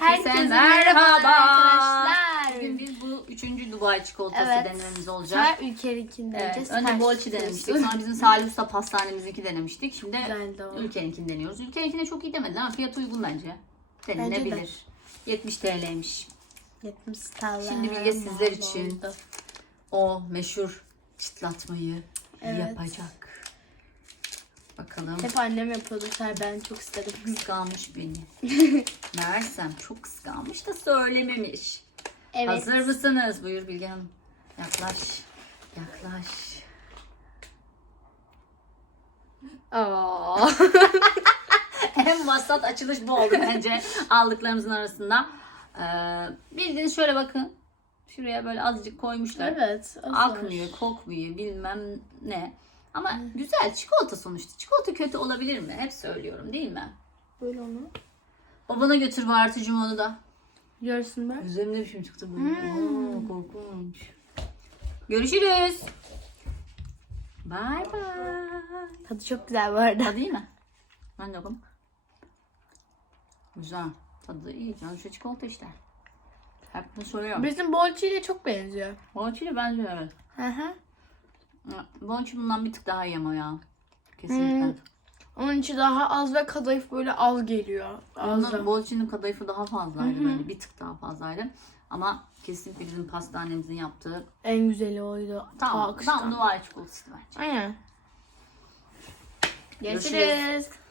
Herkese, Herkese merhaba. arkadaşlar. Bugün biz bu üçüncü Dubai çikolatası Evet. denememiz olacak. Sonra ülkeninkini Evet, deneyeceğiz. önce Ters Bolçi denemiştik. Sonra bizim Salih Usta pastanemizdeki denemiştik. Şimdi ülkeninkini deniyoruz. Ülkeninkine çok iyi demedin ama fiyat uygun bence. Denilebilir. 70 TL'ymiş. 70 TL. Şimdi Bilge sizler için o meşhur çıtlatmayı Evet. yapacak. Bakalım. Hep annem yapıyordu. Sen ben çok istedim. Kıskanmış beni. Meğersem çok kıskanmış da söylememiş. Evet. Hazır mısınız? Buyur Bilge Hanım. Yaklaş. Yaklaş. Aa. en vasat açılış bu oldu bence aldıklarımızın arasında. Ee, bildiğiniz şöyle bakın. Şuraya böyle azıcık koymuşlar. evet. az Akmıyor, kokmuyor bilmem ne. Ama güzel çikolata sonuçta. Çikolata kötü olabilir mi? Hep söylüyorum değil mi? Böyle onu. Babana götür Bartucuğum onu da. Görsün ben. Üzerinde bir şey çıktı bu. Oo, korkunç. Görüşürüz. Bye bye. Tadı çok güzel bu arada. Tadı iyi mi? Ben de yapalım. Güzel. Tadı iyi. Yani şu çikolata işte. Hep bunu soruyorum. Bizim bolçi ile çok benziyor. Bonçiyle benziyor evet. Hı hı. Bonçi bundan bir tık daha iyi ama ya. Kesinlikle. Hmm. Onun içi daha az ve kadayıf böyle az geliyor. Az. Onun Bolçi'nin kadayıfı daha fazlaydı böyle. Bir tık daha fazlaydı. Ama kesinlikle bizim pastanemizin yaptığı En güzeli oydu. tam, tam duvar çikolatası bence. Aynen. Görüşürüz. Görüşürüz.